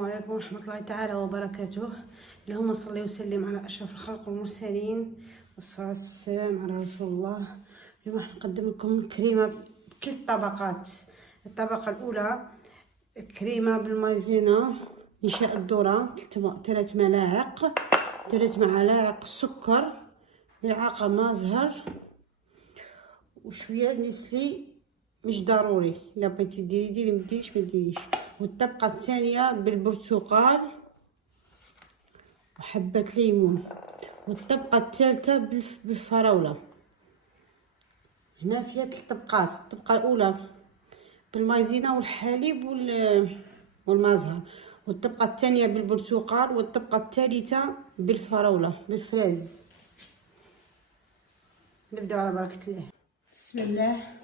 السلام عليكم ورحمة الله تعالى وبركاته. اللهم صل وسلم على أشرف الخلق والمرسلين والصلاة والسلام على رسول الله. اليوم راح نقدم لكم كريمة بثلاث طبقات. الطبقة الأولى كريمة بالمايزينا نشاء الذرة 3 ملاعق، 3 معالق سكر، ملعقة ما زهر وشوية نسلي، مش ضروري، الا بغيتي ديري ديري، ما ديريش ما ديريش. والطبقه الثانيه بالبرتقال وحبه ليمون، والطبقه الثالثه بالفراوله. هنا فيها 3 طبقات. الطبقه الاولى بالمايزينا والحليب والمازهر، والطبقه الثانيه بالبرتقال، والطبقه الثالثه بالفراوله بالفراز. نبداو على بركه الله. بسم الله.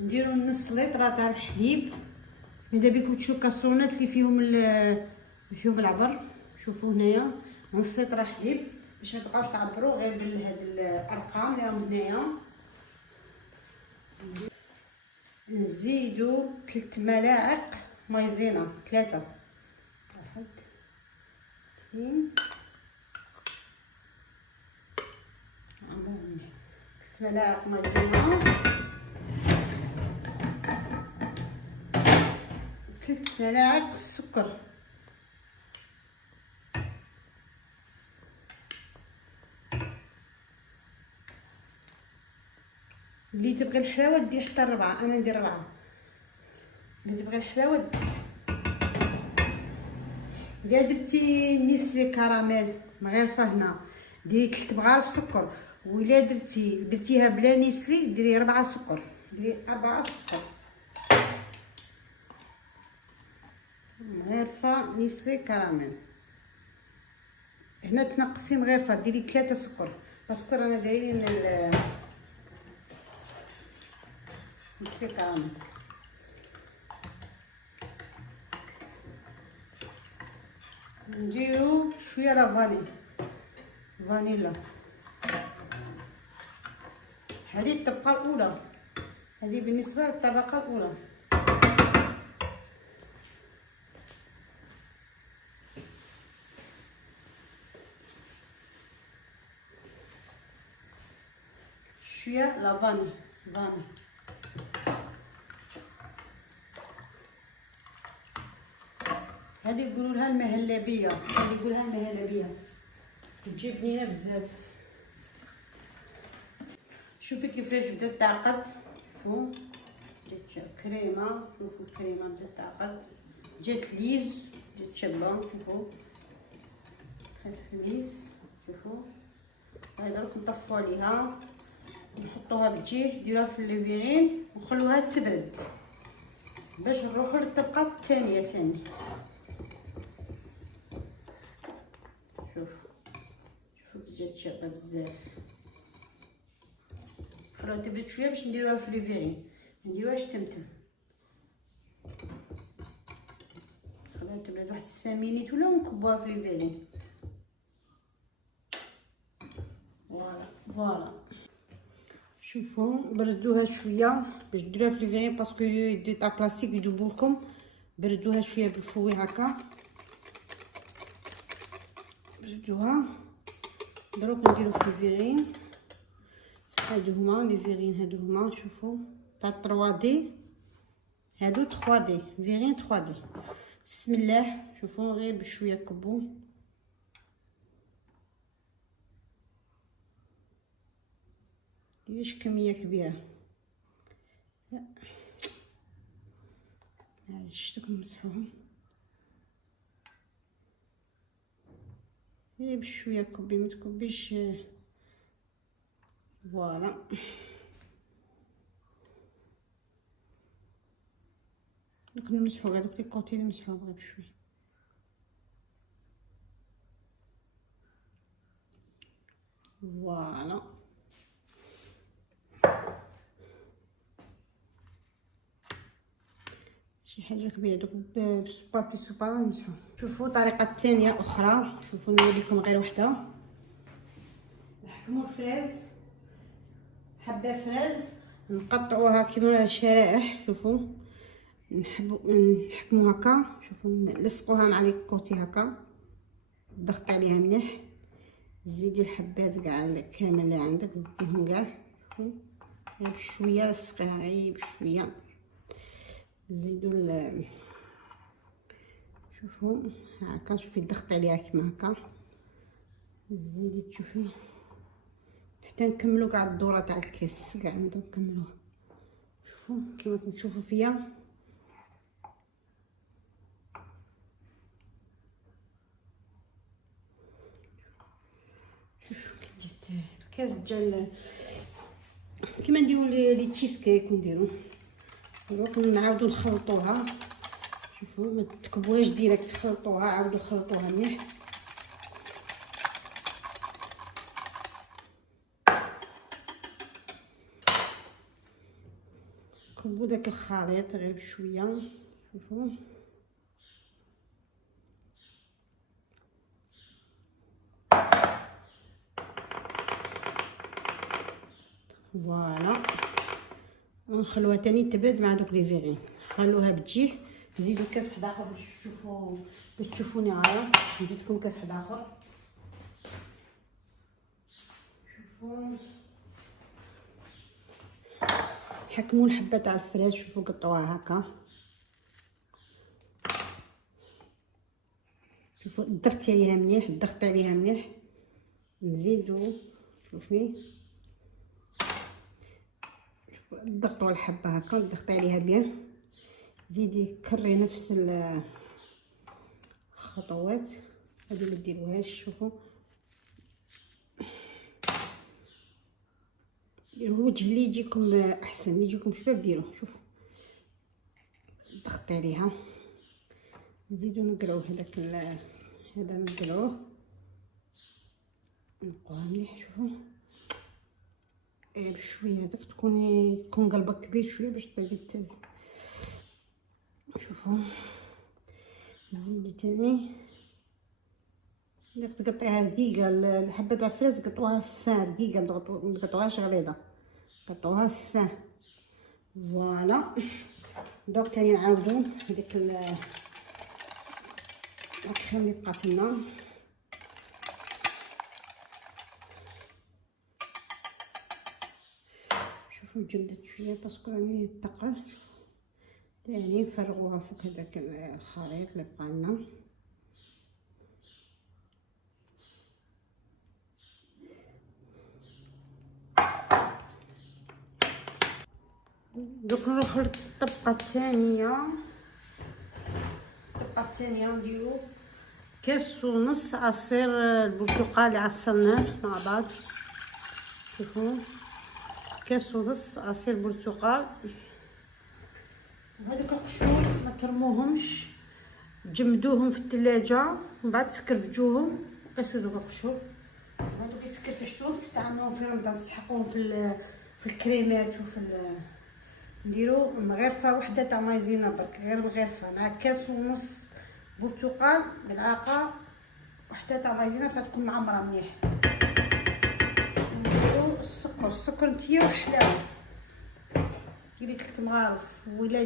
نديرو نص لتر تاع الحليب. ماذا بيكم تشوفوا كاسرونات اللي فيهم العبر. شوفوا هنايا نص لتر حليب، باش ما تبقاوش تعبروا غير بهاد الارقام اللي راهم هنايا. نزيدو 3 ملاعق مايزينا، 3 1 2 3 ملاعق مايزينا، 3 ملاعق السكر، اللي تبغي الحلاوه دير حتى 4، انا ندير 4. اللي تبغي الحلاوه دير. الا درتي نسلي كراميل مغرفه هنا ديري 3 بغارف سكر، وإلا درتيها بلا نسلي ديري 4 سكر، ديري 4 سكر. مغرفه نسلي كراميل. هنا تنقصي مغرفه ديري 3 سكر. السكر انا دايرين نسلي كراميل. نديرو شويه لا فانيلا. هذه الطبقه الاولى، هذه بالنسبه للطبقه الاولى. شويه لا فاني. هذه يقولوا لها المهلبيه، هذه يقولها المهلبيه، تجي بنينه بزاف. شوفي كيفاش بدات تعقد. شوفوا جات كريمه، شوفوا الكريمه بدات تعقد، جات ليز، جات شابه. شوفوا خفيف ليز. شوفوا هذا درك نطفوا عليها ونحطوها بجيه، نديروها في الليفيرين ونخلوها تبرد باش نروحوا للطبقه الثانيه ثاني. شوفوا كي جات شابه بزاف. خلوها تبرد شويه باش نديروها في ليفيرين، ما نديروهاش تمتم. خلوها تبرد واحد 5 مينيت ولا ونكبوها في ليفيرين. فوالا شوفوا بردوها شويه باش ديروها في ليفيرين، باسكو دي تاع بلاستيك يذوبوا لكم. بردوها شويه بالفوي هكا، بردوها. دروك نديرو في ليفيرين. هادو هما ليفيرين، هادو هما شوفوا تاع 3 دي، هادو 3 دي فيرين 3 دي. بسم الله. شوفوا غير بشويه كبو. مديريش كميه كبيره، لا معليش دوك نمسحوهم. غير بشويه كبي، ما تكبيش. فوالا دوك نمسحو كاع دوك لي كوتي، نمسحوهم غير بشويه. فوالا شي حاجه كبيره دوك بابي سوبر نمسحو. شوفوا طريقه ثانيه اخرى. شوفوا نوريكم غير وحده. نحكموا الفراز، حبه فراز نقطعوها كيما شرائح. شوفوا نحكمو هكا. شوفوا نلصقوها مع لي كوتي هكا، ضغط عليها مليح. زيدي الحبات كاع كامل اللي عندك، زيديهم كاع. شوفوا غير بشويه، لصقيها غير بشويه. زيدوا شوفوا هكا، شوفي ضغط عليها كيما هكا. زيدي تشوفي حتى نكملوا كاع الدوره تاع الكيس كاع نكملوها. شوفوا كيما كتشوفوا فيا. جبت الكاس ديال كيما نديرو لي تشيز كيك نديرو، نعاودو نخلطوها. شوفوا ما تكبوهاش ديريكت، خلطوها عاودو خلطوها مليح. كبوا داك الخليط غير بشويه. شوفوا فوالا، ونخلوها تاني تبرد مع دوك لي فيغين. خلوها بتجيه. نزيدو كاس واحد اخر باش تشوفوني. هايا نزيدكم كاس واحد اخر. شوفوا حكموا الحبه تاع الفراش. شوفوا قطعوها هكا. شوفوا ضغط عليها مليح، ضغط عليها مليح. نزيدو شوفي، شوفوا ضغطوا الحبه هكا، ضغط عليها بيان. زيدي كري نفس الخطوات هذه ما ديروهاش. شوفوا الوجه اللي يجيكم احسن، اللي يجيكم شباب ديروه. شوفوا ضغط عليها. نزيدو نقلعوه هذا نقلعوه، نقوها مليح. شوفوا بشويه هذاك تكون قلبك كبير شويه باش طيبي. شوفوا زيدي تاني تقطعيها دقيقه. الحبه تاع الفراس قطعوها فان دقيقه، ما تقطعوهاش غليظه، قطعوها فان. فوالا دوك تاني نعاودو هذيك الكريم اللي بقات لنا. شوفوا جبدت شويه باسكو راني ثقل. تاني نفرغوها فوق هذاك الخليط اللي بقى لنا. دوك نروحو للطبقه الثانيه. الطبقه الثانيه نديرو كاس ونص عصير البرتقال اللي عصرناه مع بعض. شوفوا كاس ونص عصير برتقال. وهذوك القشور ما ترموهمش، جمدوهم في الثلاجه ومن بعد سكرفجوهم. قيسوا دوك القشور هذوك سكرفجتوهم تستعملوهم في رمضان، تسحقوهم في الكريمات وفي نديرو مغرفه وحده تاع مايزينا برك، غير مغرفه مع كاس ونص برتقال ملعقه وحده تاع مايزينا باش تكون معمره مليح. نديرو السكر نتيا وحلاوه، ديري 3 مغارف ولا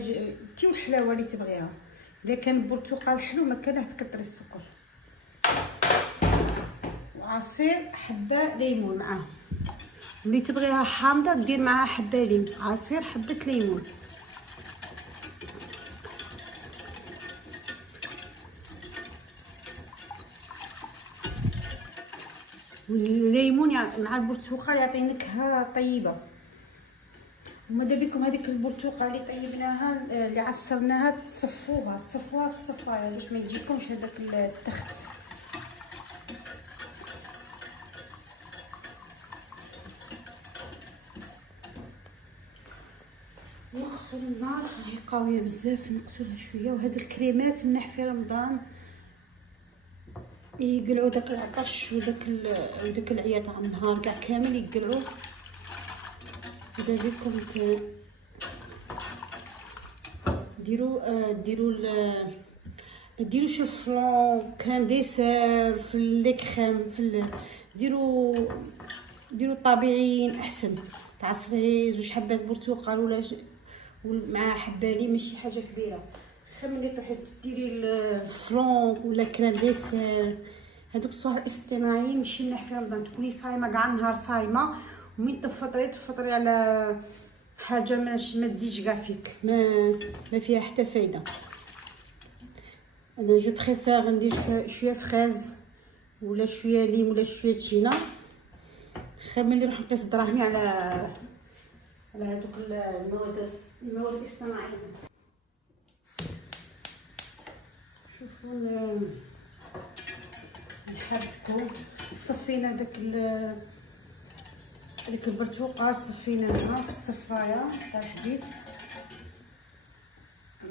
نتي وحلاوه اللي تبغيها. اذا كان البرتقال حلو ما كانه تكتري السكر. وعصير حبه ليمون معاه، واللي تبغيها حامضه دير معها حبه ليمون. عصير حبه ليمون. والليمون مع البرتقال يعطي نكهه طيبه. وماذا بكم هذيك البرتقال اللي طيبناها اللي عصرناها تصفوها في الصفايه باش ما يجيكمش هذاك التخت. نقصوا النار راهي قويه بزاف، نقصوها شويه. وهاد الكريمات منح في رمضان يقلعوا داك العطش وداك العيا تاع النهار كاع كامل يقلعوا. اذا بكم ديروا شوفلون كريم ديسير في لي كريم ديروا طبيعيين احسن. تعصري 2 حبات برتقال مع حبالي ماشي حاجه كبيره. خير ملي تروحي ديري الفلون ولا كريم ديسير، هذوك الصوالح الاصطناعي ماشي مليح في رمضان. تكوني صايمه كاع النهار صايمه، ومين تفطري على حاجه ما تزيدش كاع فيك، ما فيها حتى فايده. انا جو بريفير ندير شويه فريز ولا شويه ليم ولا شويه تشينا، خير ملي نروح نقيس دراهمي على هذوك المواد الاصطناعيه. شوفوا نحركو. صفينا داك البرتقال، صفيناها في الصفايه تاع الحديد.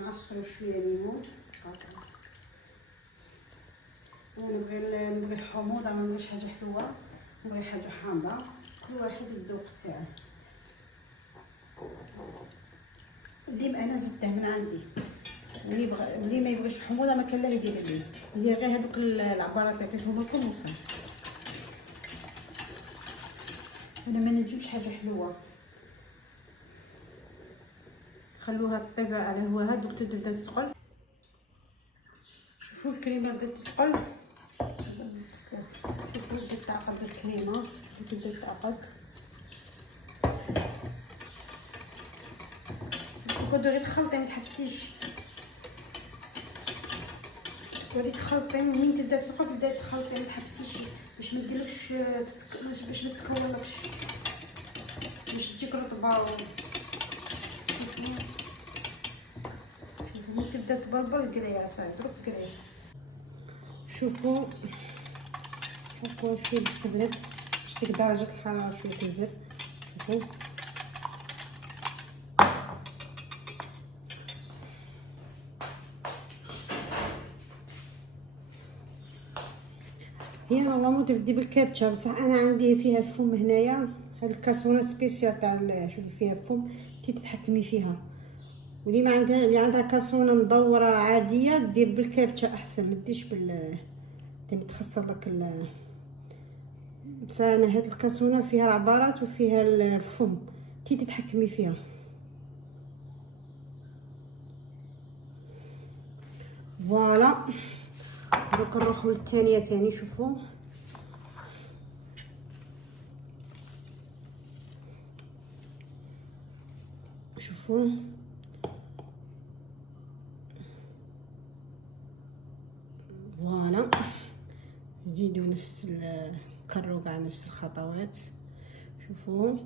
نعصرو شويه ليمون. نبغي الحموضه، ما نبغيش حاجه حلوه، نبغي حاجه حامضه. كل واحد الذوق تاعو. الليم انا زدته من عندي، اللي ما يبغيش الحموضه ما كان لا يدير الليم، هي غير هذوك العبارات اللي عطيتهم لكم وصافي. انا ما نجيبش حاجه حلوه، خلوها طيب على هواها. دوك تبدا تثقل. شوفوا الكريمه بدات تثقل. شوفوا بدات تعقد الكريمه، تبدا تعقد. تقدري تخلطي، ما تحبسيش، تقدري تخلطي. ومين تبدا تثقل تبداي تخلطي، ما تحبسيش باش ما ديرلكش، باش ما تكولكش، باش تجيك رطبه. مين تبدا تبلبل قريه صافي دروك قريه. شوفوا شويه تبرد، شتي درجه الحراره شويه تنزل. شوفوا هي نورمالمون تبدي بالكابتشا، بصح انا عندي فيها فم هنايا. هاد الكاسونه سبيسيال تاع شوفي فيها فم، انتي تتحكمي فيها. واللي ما عندها، اللي عندها كاسونه مدوره عاديه دير بالكابتشا احسن، ما ديرش تاني تخسر لك بصح انا هاد الكاسونه فيها العبارات وفيها الفم، انتي تتحكمي فيها. فوالا دوك نروحو للثانيه تاني. شوفوا شوفوا فوالا زيدوا نفس كرروا كاع نفس الخطوات. شوفوا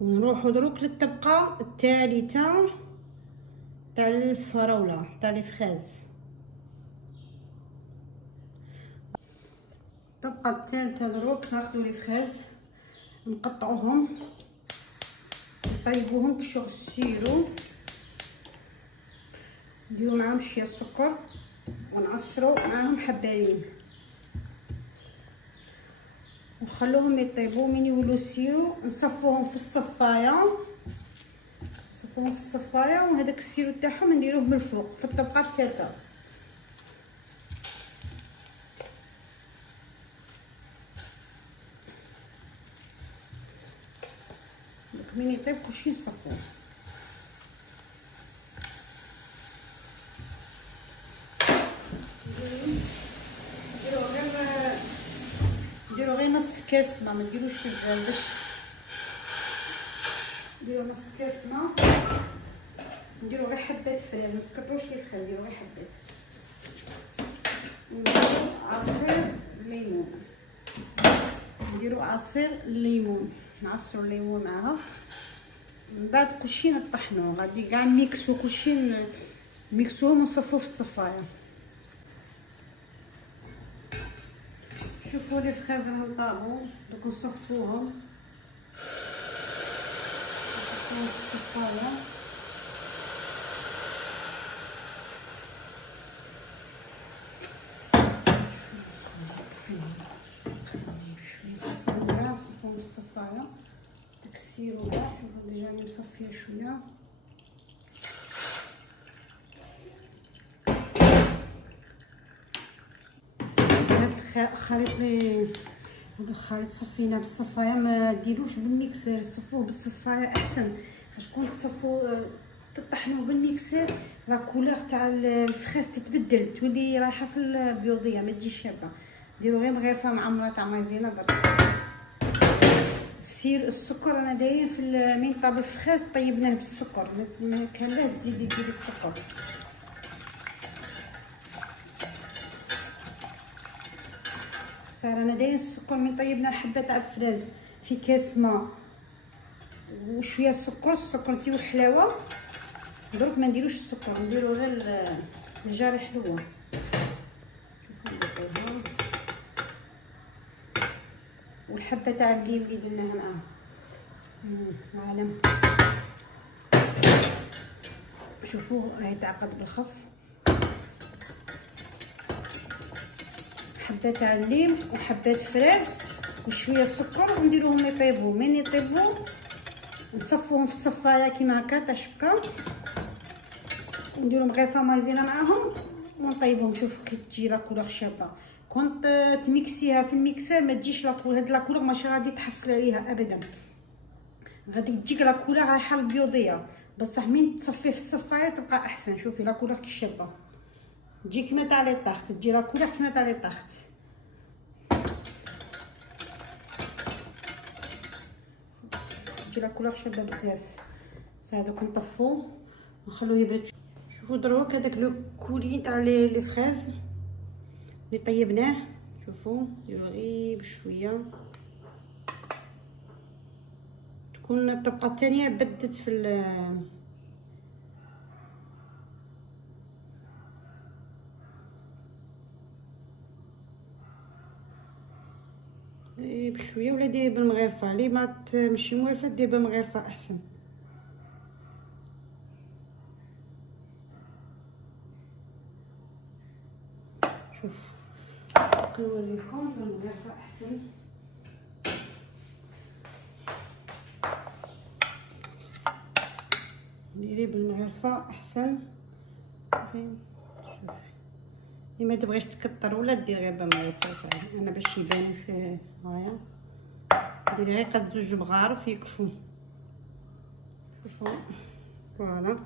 ونروحوا دروك للطبقه الثالثه تاع الفراوله تاع الفريز. الطبقه الثالثه دروك ناخذوا لي فريز، نقطعوهم، نطيبوهم كشغل السيرو، نديرو معاهم شويه سكر، ونعصروا معاهم حبايين، ونخلوهم يطيبوا. من يولوا سيرو نصفوهم في الصفايه، وهذاك السيرو تاعهم نديروه من الفوق في الطبقه الثالثه. من يطيب كلشي نصفوه. نديرو غير نص كاس ما نديروش بزاف، باش نديرو نص كاس ما، نديرو غير حبات فريز، ما تكتروش لي فريز، نديرو غير حبات. نديرو عصير الليمون، نعصرو الليمون معاها. من بعد كلشي نطحنوه، غادي كاع نميكسو كلشي، نميكسوهم ونصفوه في الصفايه. شوفوا لي فريز اللي طابو دوك نصفوهم في الصفايه. نصفوهم في الصفايه داك السيرو كاع. شوفوا ديجا راني مصفيه شويه. الخليط هذا الخليط صفيناه بالصفايه، ما ديروش بالميكسر، صفوه بالصفايه احسن. باش كون تصفوا تطحنوه بالميكسر، لا كولور تاع الفخاز تتبدل، تولي رايحه في البيوضيه، ما تجيش شابه. ديروا غير مغرفه معمره تاع مايزينا برك. سير السكر انا داير في من طاب الفخاز طيبناه بالسكر، ما كان لا تزيدي ديري السكر. صار انا داير السكر من طيبنا حبه تاع الفراز في كاس ماء وشويه سكر، السكر تي والحلاوه. درك ما نديروش السكر، نديرو غير الجاري حلوه. والحبه تاع الليم اللي درناها معاه عالم. شوفوه راهي تعقد بالخف. حبه تاع الليم وحبات فراز وشويه سكر ونديروهم يطيبوا. من يطيبوا نصفوهم في الصفايه كيما هكا تاع شبكه، ونديرو مغرفه مايزينا معاهم ونطيبهم. شوفوا كي تجي لا كولور شابه. كنت تميكسيها في الميكسر ما تجيش لا كولور، هاد لا كولور ماشي غادي تحصل عليها ابدا، غادي تجيك لا كولور رايحه البيوضيه، بصح من تصفيه في الصفايه تبقى احسن. شوفي لا كولور كي شابه تجي كيما تاع لي طاخت، تجي لا كولور كيما تاع لي طاخت. تجي لا كولور شابه بزاف. هذاك نطفوه ونخلوه يبرد. شوفوا دروك هذاك لو كولي تاع لي فراز اللي طيبناه، شوفوا نديرو غير بشويه، تكون الطبقه الثانيه بدت في بشويه، ولا ديري بالمغرفه اللي ما ماشي موالفه دير بالمغرفه احسن. شوف نوريكم بالمغرفه احسن. ديري بالمغرفه احسن. شوفي ما تبغيش تكتر ولا دير غير بالمغرفه صافي. انا باش يبانوش هايا ديري غير قد 2 بغارف يكفوا. شوفوا فوالا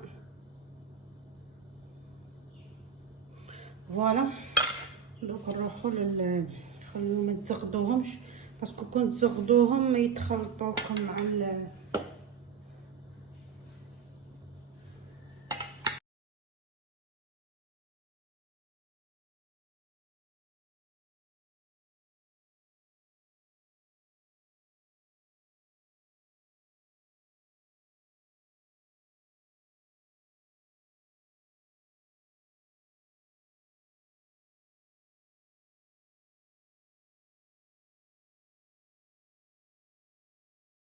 فوالا. دوك نروحو خليو ما تزغدوهمش، باسكو كون تزغدوهم يتخلطوا لكم مع